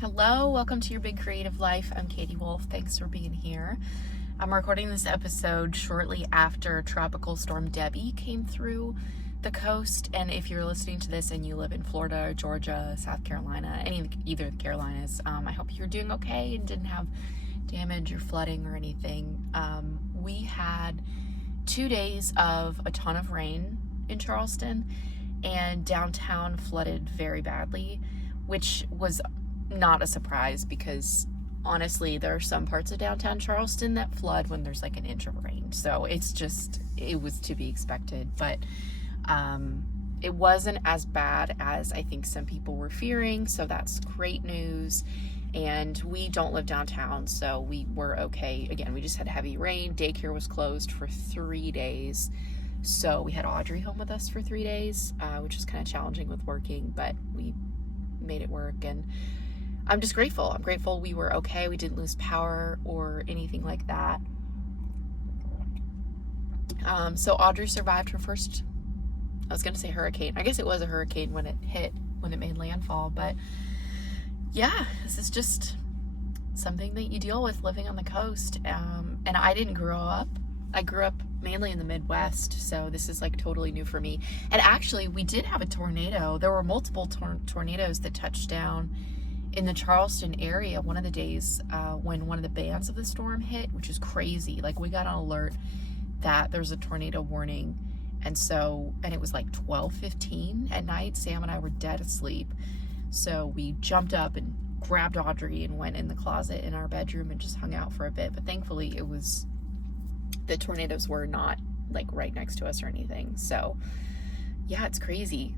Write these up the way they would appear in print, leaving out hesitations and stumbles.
Hello, welcome to Your Big Creative Life. I'm Katie Wolf. Thanks for being here. I'm recording this episode shortly after Tropical Storm Debbie came through the coast. And if you're listening to this and you live in Florida, Georgia, South Carolina, either of the Carolinas, I hope you're doing okay and didn't have damage or flooding or anything. We had 2 days of a ton of rain in Charleston, and downtown flooded very badly, which was not a surprise because honestly there are some parts of downtown Charleston that flood when there's like an inch of rain, so it was to be expected. But it wasn't as bad as I think some people were fearing, so that's great news. And we don't live downtown, so we were okay. Again, we just had heavy rain. Daycare was closed for 3 days, so we had Audrey home with us for 3 days, which was kind of challenging with working, but we made it work. And I'm just grateful. I'm grateful we were okay. We didn't lose power or anything like that. So Audrey survived her first, I was going to say hurricane. I guess it was a hurricane when it made landfall. But yeah, this is just something that you deal with living on the coast. And I didn't grow up. I grew up mainly in the Midwest, so this is like totally new for me. And actually, we did have a tornado. There were multiple tornadoes that touched down in the Charleston area one of the days when one of the bands of the storm hit, which is crazy. Like, we got an alert that there was a tornado warning, and it was like 12:15 at night. Sam and I were dead asleep, so we jumped up and grabbed Audrey and went in the closet in our bedroom and just hung out for a bit. But thankfully the tornadoes were not like right next to us or anything. So yeah, it's crazy,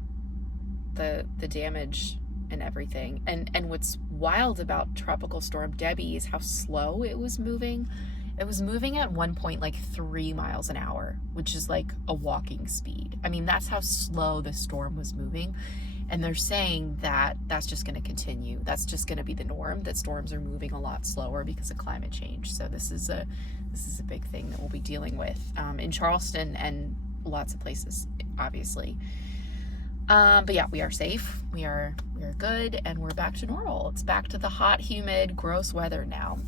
the damage and everything. And what's wild about Tropical Storm Debbie is how slow it was moving. It was moving at one point like 3 miles an hour, which is like a walking speed. I mean, that's how slow the storm was moving. And they're saying that that's just going to continue. That's just going to be the norm, that storms are moving a lot slower because of climate change. So this is a big thing that we'll be dealing with in Charleston and lots of places, obviously. But yeah, we are safe. We are good, and we're back to normal. It's back to the hot, humid, gross weather now.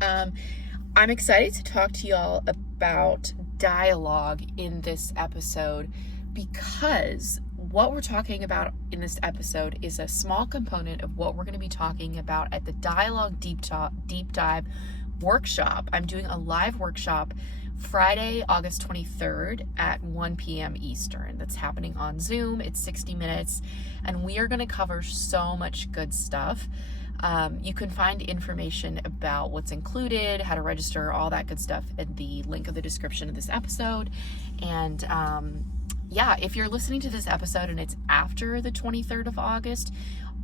I'm excited to talk to y'all about dialogue in this episode, because what we're talking about in this episode is a small component of what we're going to be talking about at the Dialogue Deep Dive workshop. I'm doing a live workshop Friday, August 23rd at 1 p.m. Eastern. That's happening on Zoom. It's 60 minutes, and we are going to cover so much good stuff. You can find information about what's included, how to register, all that good stuff in the link of the description of this episode. And yeah, if you're listening to this episode and it's after the 23rd of August,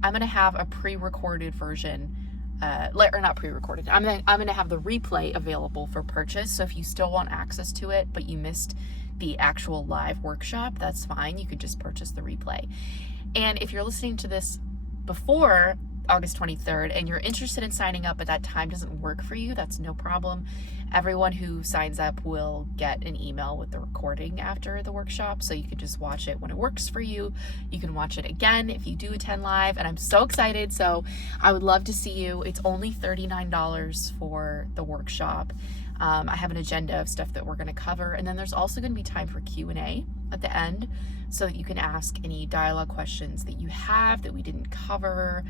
I'm going to have a pre-recorded version, or not pre-recorded. I'm going to have the replay available for purchase. So if you still want access to it, but you missed the actual live workshop, that's fine. You could just purchase the replay. And if you're listening to this before August 23rd and you're interested in signing up but that time doesn't work for you, that's no problem. Everyone who signs up will get an email with the recording after the workshop, so you can just watch it when it works for you. You can watch it again if you do attend live, and I'm so excited, so I would love to see you. It's only $39 for the workshop. I have an agenda of stuff that we're going to cover, and then there's also going to be time for Q&A at the end, so that you can ask any dialogue questions that you have that we didn't cover.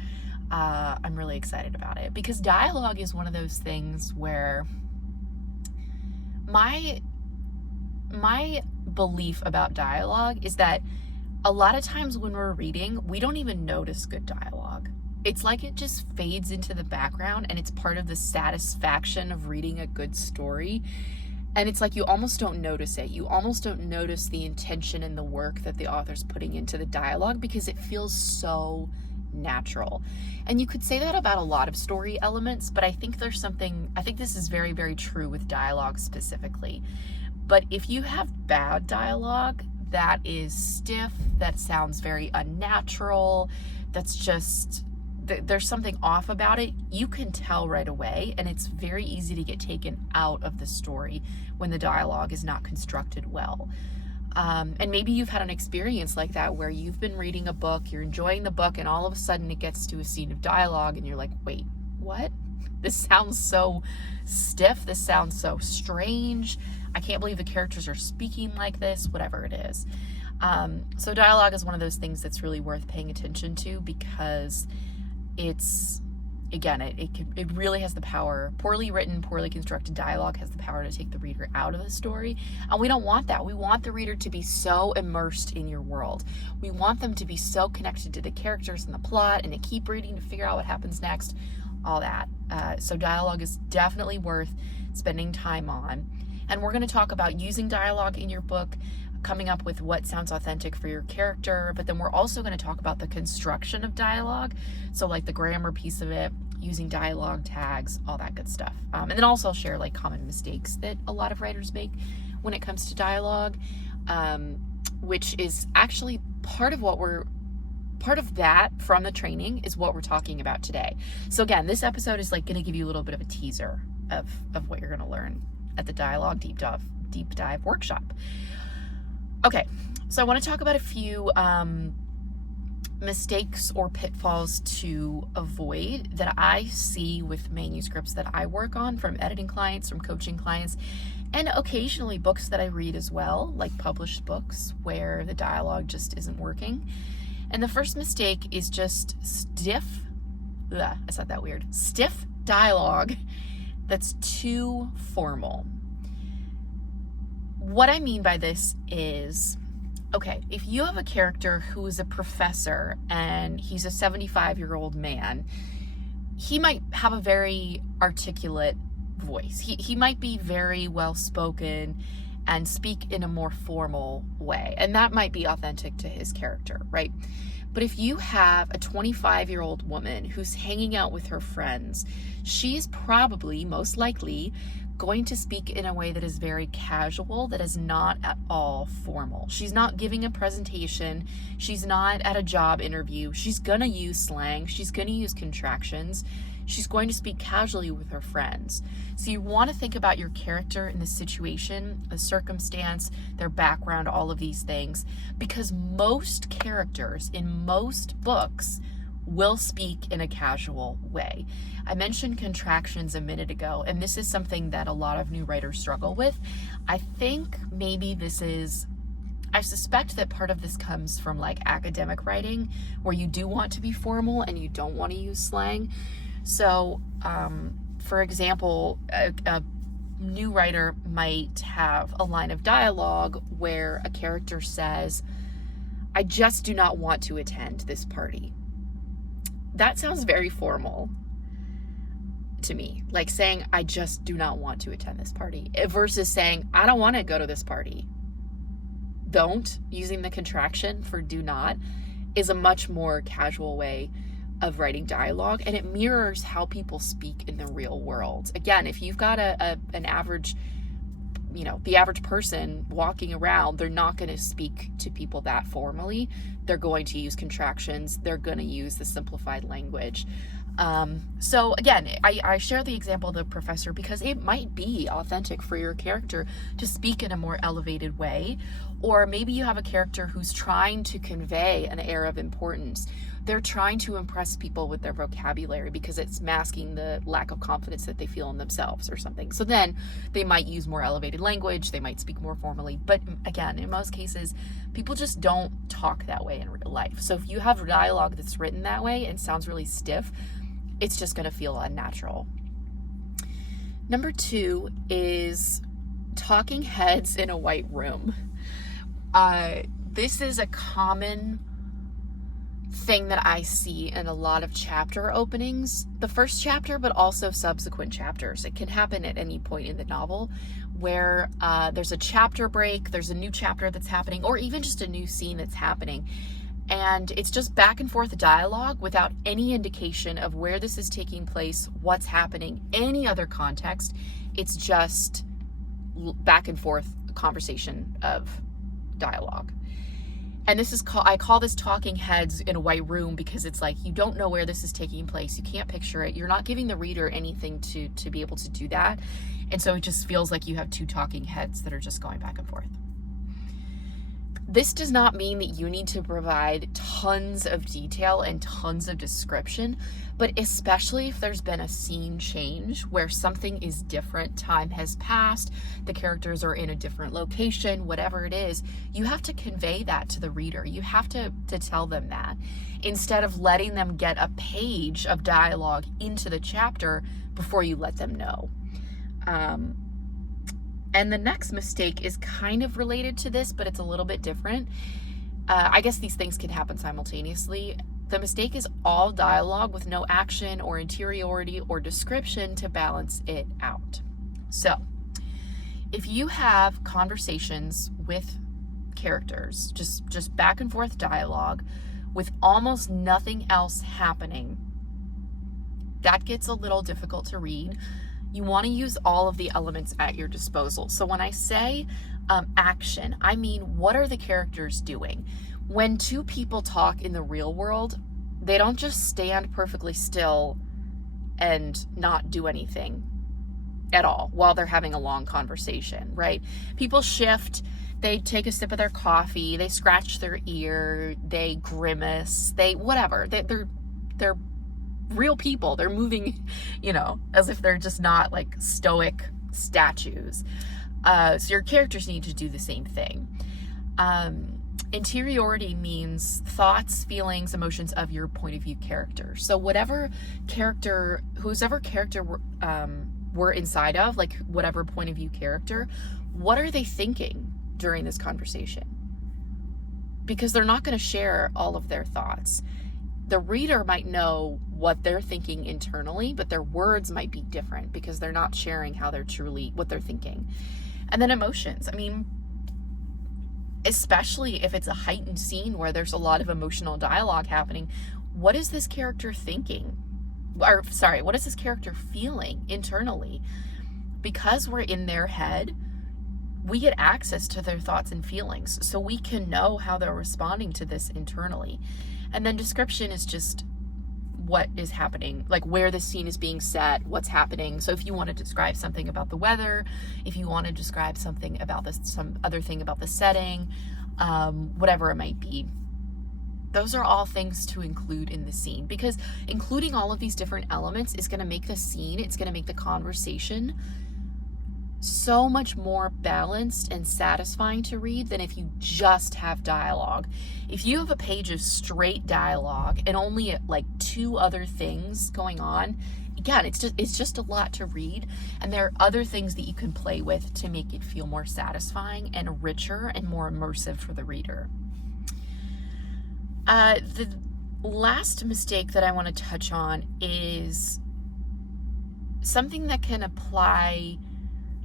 I'm really excited about it, because dialogue is one of those things where my belief about dialogue is that a lot of times when we're reading, we don't even notice good dialogue. It's like it just fades into the background, and it's part of the satisfaction of reading a good story. And it's like you almost don't notice it. You almost don't notice the intention and the work that the author's putting into the dialogue, because it feels so natural. And you could say that about a lot of story elements, but I think this is very, very true with dialogue specifically. But if you have bad dialogue that is stiff, that sounds very unnatural, that's just, there's something off about it, you can tell right away, and it's very easy to get taken out of the story when the dialogue is not constructed well. And maybe you've had an experience like that where you've been reading a book, you're enjoying the book, and all of a sudden it gets to a scene of dialogue and you're like, wait, what? This sounds so stiff. This sounds so strange. I can't believe the characters are speaking like this, whatever it is. So dialogue is one of those things that's really worth paying attention to, because it's, again, it really has the power. Poorly written, poorly constructed dialogue has the power to take the reader out of the story. And we don't want that. We want the reader to be so immersed in your world. We want them to be so connected to the characters and the plot, and to keep reading to figure out what happens next, all that. So dialogue is definitely worth spending time on. And we're going to talk about using dialogue in your book, coming up with what sounds authentic for your character, but then we're also going to talk about the construction of dialogue. So like the grammar piece of it, using dialogue tags, all that good stuff. And then also I'll share like common mistakes that a lot of writers make when it comes to dialogue, which is actually part of that from the training is what we're talking about today. So again, this episode is like going to give you a little bit of a teaser of what you're going to learn at the dialogue deep dive workshop. Okay, so I want to talk about a few mistakes or pitfalls to avoid that I see with manuscripts that I work on, from editing clients, from coaching clients, and occasionally books that I read as well, like published books where the dialogue just isn't working. And the first mistake is just stiff dialogue that's too formal. What I mean by this is, okay, if you have a character who is a professor and he's a 75-year-old man, he might have a very articulate voice. He might be very well-spoken and speak in a more formal way, and that might be authentic to his character, right? But if you have a 25-year-old woman who's hanging out with her friends, she's probably, most likely, going to speak in a way that is very casual, that is not at all formal. She's not giving a presentation. She's not at a job interview. She's going to use slang. She's going to use contractions. She's going to speak casually with her friends. So you want to think about your character in the situation, the circumstance, their background, all of these things, because most characters in most books will speak in a casual way. I mentioned contractions a minute ago, and this is something that a lot of new writers struggle with. I think maybe I suspect that part of this comes from like academic writing, where you do want to be formal and you don't want to use slang. So, for example, a new writer might have a line of dialogue where a character says, "I just do not want to attend this party." That sounds very formal to me, like saying, "I just do not want to attend this party," versus saying, "I don't want to go to this party." Don't, using the contraction for do not, is a much more casual way of writing dialogue, and it mirrors how people speak in the real world. Again, if you've got an average, the average person walking around, they're not going to speak to people that formally. They're going to use contractions. They're going to use the simplified language. So again, I share the example of the professor because it might be authentic for your character to speak in a more elevated way. Or maybe you have a character who's trying to convey an air of importance. They're trying to impress people with their vocabulary because it's masking the lack of confidence that they feel in themselves or something. So then they might use more elevated language. They might speak more formally. But again, in most cases, people just don't talk that way in real life. So if you have dialogue that's written that way and sounds really stiff, it's just going to feel unnatural. Number 2 is talking heads in a white room. This is a common thing that I see in a lot of chapter openings, the first chapter, but also subsequent chapters. It can happen at any point in the novel where there's a chapter break, there's a new chapter that's happening, or even just a new scene that's happening. And it's just back and forth dialogue without any indication of where this is taking place, what's happening, any other context. It's just back and forth conversation of dialogue. And this is I call this talking heads in a white room because it's like you don't know where this is taking place. You can't picture it. You're not giving the reader anything to be able to do that. And so it just feels like you have two talking heads that are just going back and forth. This does not mean that you need to provide tons of detail and tons of description, but especially if there's been a scene change where something is different, time has passed, the characters are in a different location, whatever it is, you have to convey that to the reader. You have to tell them that instead of letting them get a page of dialogue into the chapter before you let them know. And the next mistake is kind of related to this, but it's a little bit different. I guess these things can happen simultaneously. The mistake is all dialogue with no action or interiority or description to balance it out. So, if you have conversations with characters, just back and forth dialogue with almost nothing else happening, that gets a little difficult to read. You want to use all of the elements at your disposal. So when I say action, I mean, what are the characters doing? When two people talk in the real world, they don't just stand perfectly still and not do anything at all while they're having a long conversation, right? People shift, they take a sip of their coffee, they scratch their ear, they grimace, whatever. They're real people. They're moving, as if they're just not like stoic statues. So your characters need to do the same thing. Interiority means thoughts, feelings, emotions of your point of view character. So whoever character we're inside of, like whatever point of view character, what are they thinking during this conversation? Because they're not going to share all of their thoughts. The reader might know what they're thinking internally, but their words might be different because they're not sharing what they're thinking. And then emotions. I mean, especially if it's a heightened scene where there's a lot of emotional dialogue happening, what is this character thinking? What is this character feeling internally? Because we're in their head, we get access to their thoughts and feelings, so we can know how they're responding to this internally. And then description is just what is happening, like where the scene is being set, what's happening. So if you want to describe something about the weather, if you want to describe something about some other thing about the setting, whatever it might be, those are all things to include in the scene, because including all of these different elements is going to make the scene, it's going to make the conversation so much more balanced and satisfying to read than if you just have dialogue. If you have a page of straight dialogue and only like two other things going on, again, it's just a lot to read, and there are other things that you can play with to make it feel more satisfying and richer and more immersive for the reader. The last mistake that I want to touch on is something that can apply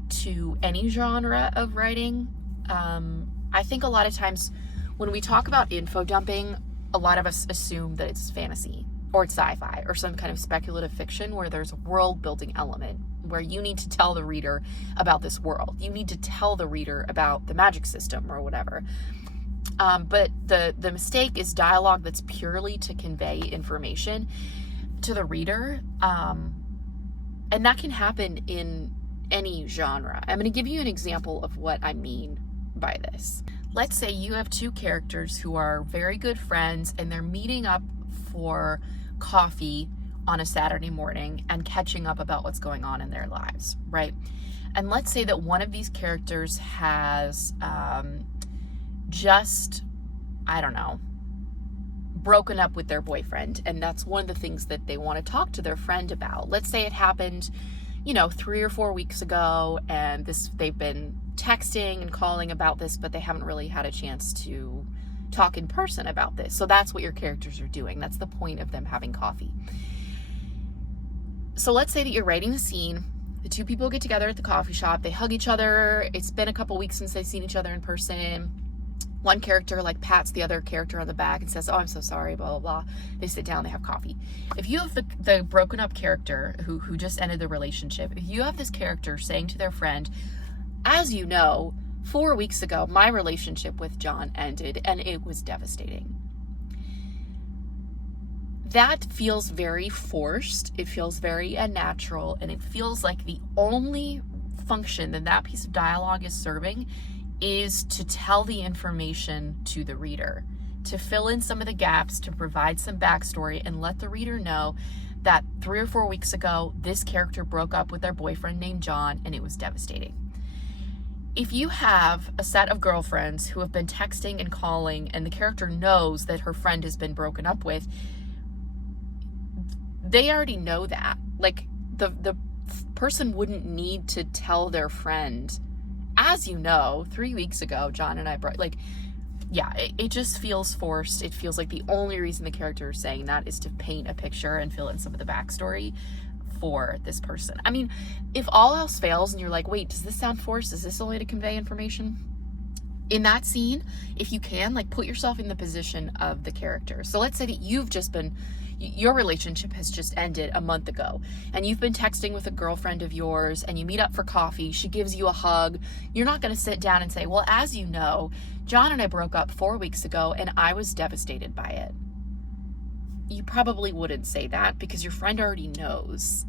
to any genre of writing. I think a lot of times when we talk about info dumping, a lot of us assume that it's fantasy or it's sci-fi or some kind of speculative fiction where there's a world building element where you need to tell the reader about this world. You need to tell the reader about the magic system or whatever. But the mistake is dialogue that's purely to convey information to the reader. And that can happen in any genre. I'm going to give you an example of what I mean by this. Let's say you have two characters who are very good friends and they're meeting up for coffee on a Saturday morning and catching up about what's going on in their lives, right? And let's say that one of these characters has broken up with their boyfriend, and that's one of the things that they want to talk to their friend about. Let's say it happened 3 or 4 weeks ago, and they've been texting and calling about this, but they haven't really had a chance to talk in person about this. So that's what your characters are doing. That's the point of them having coffee. So let's say that you're writing the scene. The two people get together at the coffee shop. They hug each other. It's been a couple weeks since they've seen each other in person. One character pats the other character on the back and says, "Oh, I'm so sorry," blah, blah, blah. They sit down, they have coffee. If you have the broken up character who just ended the relationship, if you have this character saying to their friend, "As you know, 4 weeks ago, my relationship with John ended and it was devastating." That feels very forced. It feels very unnatural, and it feels like the only function that piece of dialogue is serving is to tell the information to the reader, to fill in some of the gaps, to provide some backstory, and let the reader know that 3 or 4 weeks ago, this character broke up with their boyfriend named John, and it was devastating. If you have a set of girlfriends who have been texting and calling, and the character knows that her friend has been broken up with, they already know that. Like, the person wouldn't need to tell their friend, as you know, 3 weeks ago, John and I broke, like, yeah, it just feels forced. It feels like the only reason the character is saying that is to paint a picture and fill in some of the backstory for this person. I mean, if all else fails and you're like, wait, does this sound forced? Is this only to convey information? In that scene, if you can, like, put yourself in the position of the character. So let's say that your relationship has just ended a month ago, and you've been texting with a girlfriend of yours, and you meet up for coffee. She gives you a hug. You're not going to sit down and say, well, as you know, John and I broke up 4 weeks ago, and I was devastated by it. You probably wouldn't say that because your friend already knows.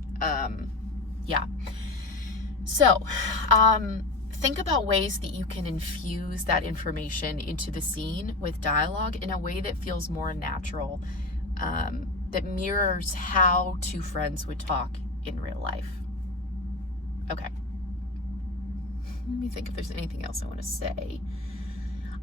Yeah. So, think about ways that you can infuse that information into the scene with dialogue in a way that feels more natural, that mirrors how two friends would talk in real life. Okay. Let me think if there's anything else I want to say.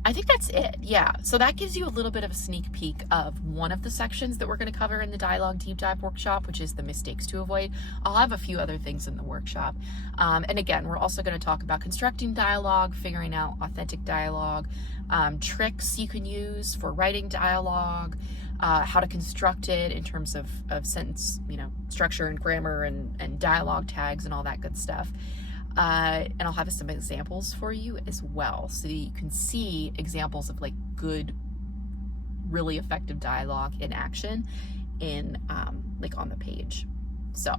I think that's it. Yeah. So that gives you a little bit of a sneak peek of one of the sections that we're going to cover in the Dialogue Deep Dive workshop, which is the mistakes to avoid. I'll have a few other things in the workshop. And again, we're also going to talk about constructing dialogue, figuring out authentic dialogue, tricks you can use for writing dialogue, how to construct it in terms of sentence, structure and grammar and dialogue tags and all that good stuff. And I'll have some examples for you as well, so that you can see examples of like good, really effective dialogue in action in like on the page. So,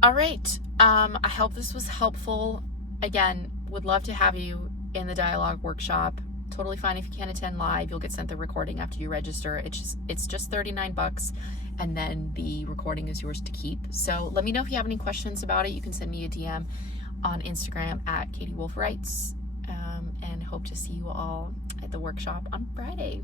all right. I hope this was helpful. Again, would love to have you in the dialogue workshop. Totally fine if you can't attend live. You'll get sent the recording after you register. It's just $39, and then the recording is yours to keep. So let me know if you have any questions about it. You can send me a DM on Instagram at Katie Wolf Writes, and hope to see you all at the workshop on Friday.